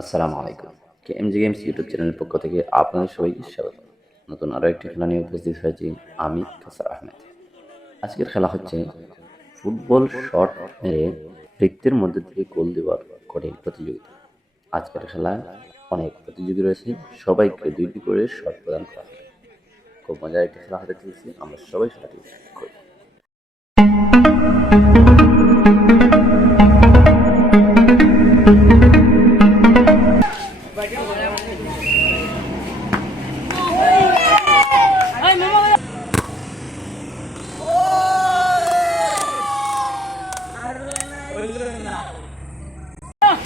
আসসালামু আলাইকুম। K M MG games YouTube চ্যানেলের পক্ষ থেকে আপনাদের সবাইকে স্বাগত। নতুন আরও একটি খেলা নিয়ে উপস্থিত হয়েছি আমি কাসার আহমেদ। আজকের খেলা হচ্ছে ফুটবল শট মেরে বৃত্তের মধ্যে থেকে গোল দেওয়ার কঠিন প্রতিযোগিতা। আজকের খেলায় অনেক প্রতিযোগী রয়েছে, সবাইকে দুইটি করে শট প্রদান করা হবে। খুব মজার একটি খেলা হতে চলেছে, আমরা সবাই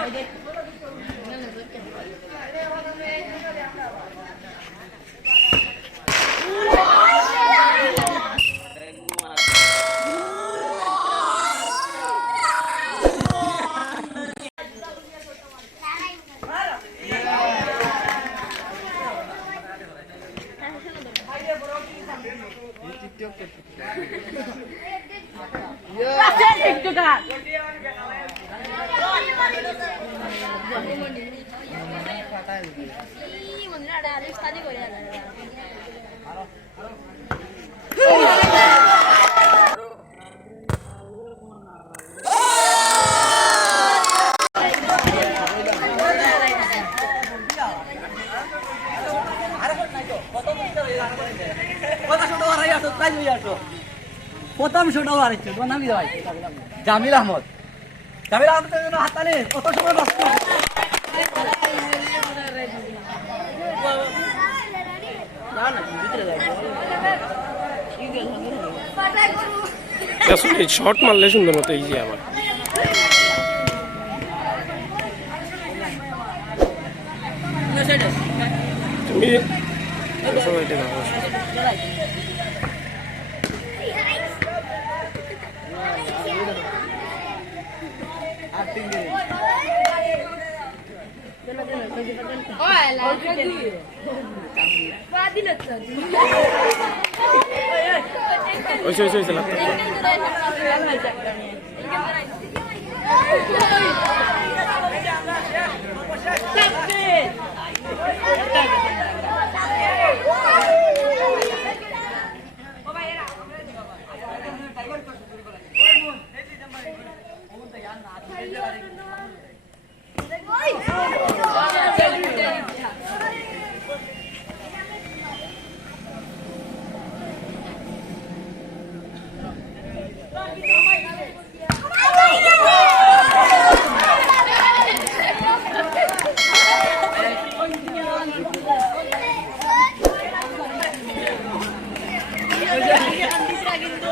খেলাটি উপভোগ করি প্রথম শোটাও হারিয়েছে তোমার নাম ভাই জামিল আহমদ জামিল আহমদের জন্য হাততালি কত সময় নষ্ট আসলে শর্ট মারলে সুন্দর মতো ইজি আমার তুমি সবাই এটা দেখো। ওইসে ওইসে ওইসে লাগতো Captain! Iya kan bisa gitu.